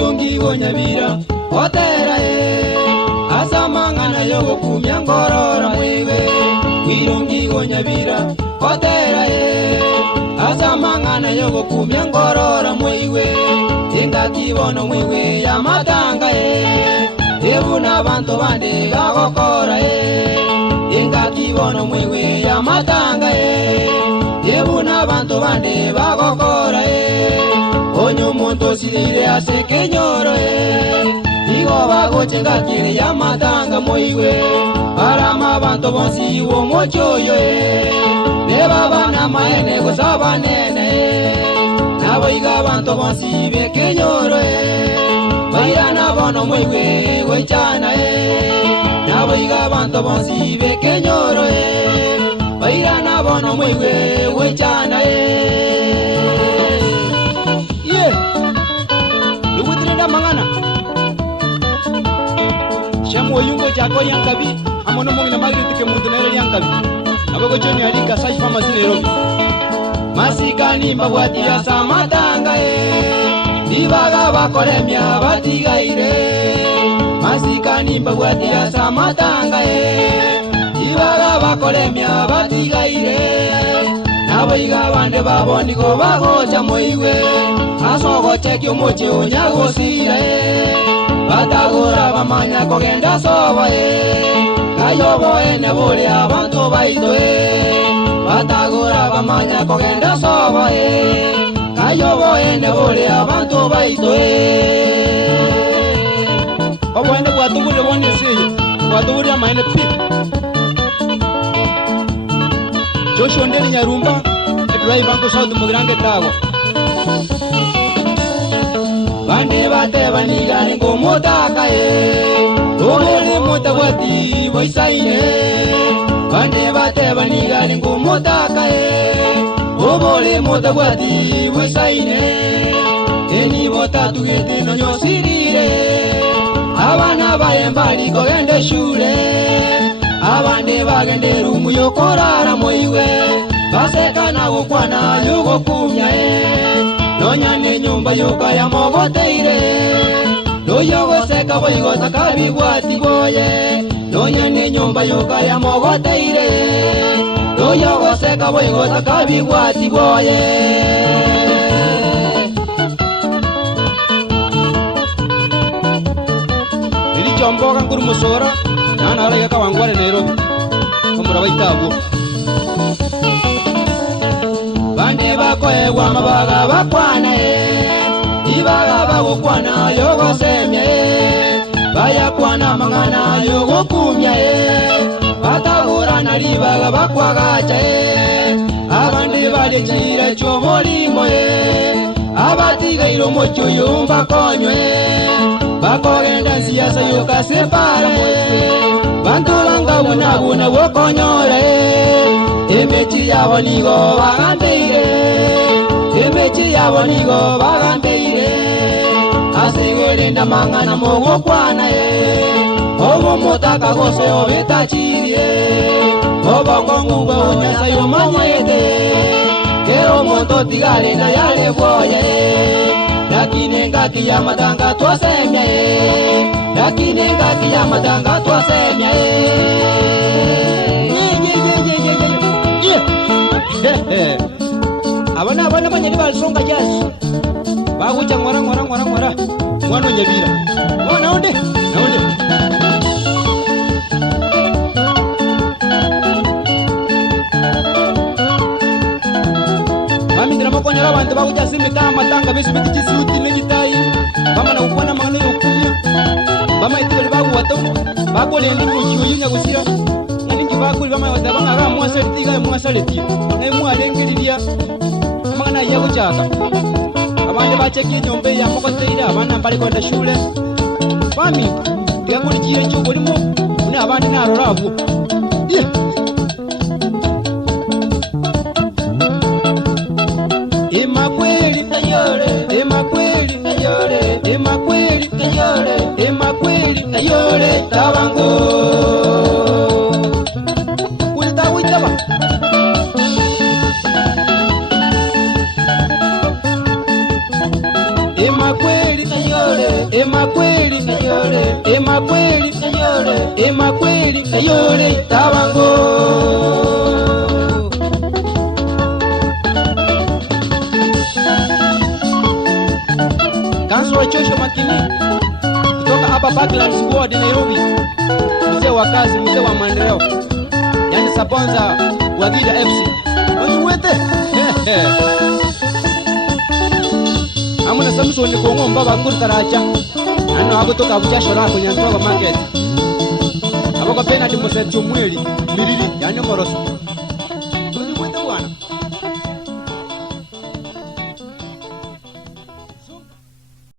wirungi wonyabira otera asamangana yogo kumya ngorora mwiwe wirungi wonyabira otera asamangana yogo kumya ngorora mwiwe tinga kibono mwiwe ya matanga ebuna abantu bande bagokora tinga kibono mwiwe ya matanga ebuna abantu bande bagokora onyo muntu sirire asekenyoro igo bagochenga kire ya matanga mwiwe arama abantu bonsi wo mochoyo beba bana maene gosaba nene nabo iga abantu bonsi bekenyoro bayana bono mwiwe wechana nabo iga abantu bonsi bekenyoro bayana bono mwiwe wechana lugutrenda mangana shamu yungo chako yankabi amono mongina magri tike muntu nere yankabi abago choni alika sai fama Nairobi masikani mbawati ya samatanga dibaga bakoremya batigaire masikani mbawati ya samatanga dibaga bakoremya batigaire nabo iga bande baboni go bagocha moiwe asogo chekyo moche onyago sire batagora bamanya kogenda soba kayobo ene bole abantu baito batagora bamanya kogenda soba kayobo ene bole abantu baito obwende bwatugure boneseye bwatugure amaine pi Joshua Nderi Nyarumba drive anko South Mugirange Tago bande bate banigani ngo motaka omuli motawati boisaine bande bate banigani ngo motaka omuli motawati boisaine eni botatu gete no nyosirire abana bayembali kogende shule abande bagende rumu yokorara moiwe basekana gukwana yugo kumya nonyane nyumba yoka ya mogoteire noyogo seka boigo takabi bwati boye nonyane nyumba yoka ya mogoteire noyogo seka boigo takabi bwati boye ili chomboga nguru musora nana ala yaka wangwale Nairobi kumura baitabu bande bakoegwa mabaga bakwana ibaga bagokwana yogo semye baya kwana mangana yogo kumya batagura na libaga bakwagacha abandi bali chira chomolimo abatigairo mocho yumba konywe bakogenda siasa yoka separa bantu banga bunabuna wokonyore emechi yabo nigo bagandeire emechi yabo nigo bagandeire asigorenda mangana mogo kwana obo motaka gose obetachirie obo kongugo unyasa yomanyete kero moto tigare na yale boye lakini ngaki ya matanga twasemya lakini ngaki ya matanga twasemya abana banyali balsonga jazz bagucha ngora mwana nyabira mwana onde mami ndira makonyera abantu bagucha simita matanga besu bitijisuti negitai mama na ukwana mangana yokunya mama itibali bagu wato bagole ndingo chiyonya gusira ngalingi bagule mama watabanga ga mwaselitiga mwaseliti mwalengiriria mangana yago chaka abandi bachekiye nyombe ya mokoteira abana bali kwenda shule mami ndiyakulikiye cyo bulimo une abandi naroravu emakweli ayore emakweli ayore tabango ulitawitaba emakweli makweli kayole, makweli kayole, makweli kayole, makweli kayole itabango. Kansula Chosho Makini kutoka hapa Parklands Ward Nairobi, mzee wa kazi, mzee wa maendeleo, yani Sabonza wa Gida FC. Oyiwete amuna Samson ko ngomba bakurtaracha ano agotoka bujasho lako nyantoba market abako pena dimosetyo mweli miriri yani moroso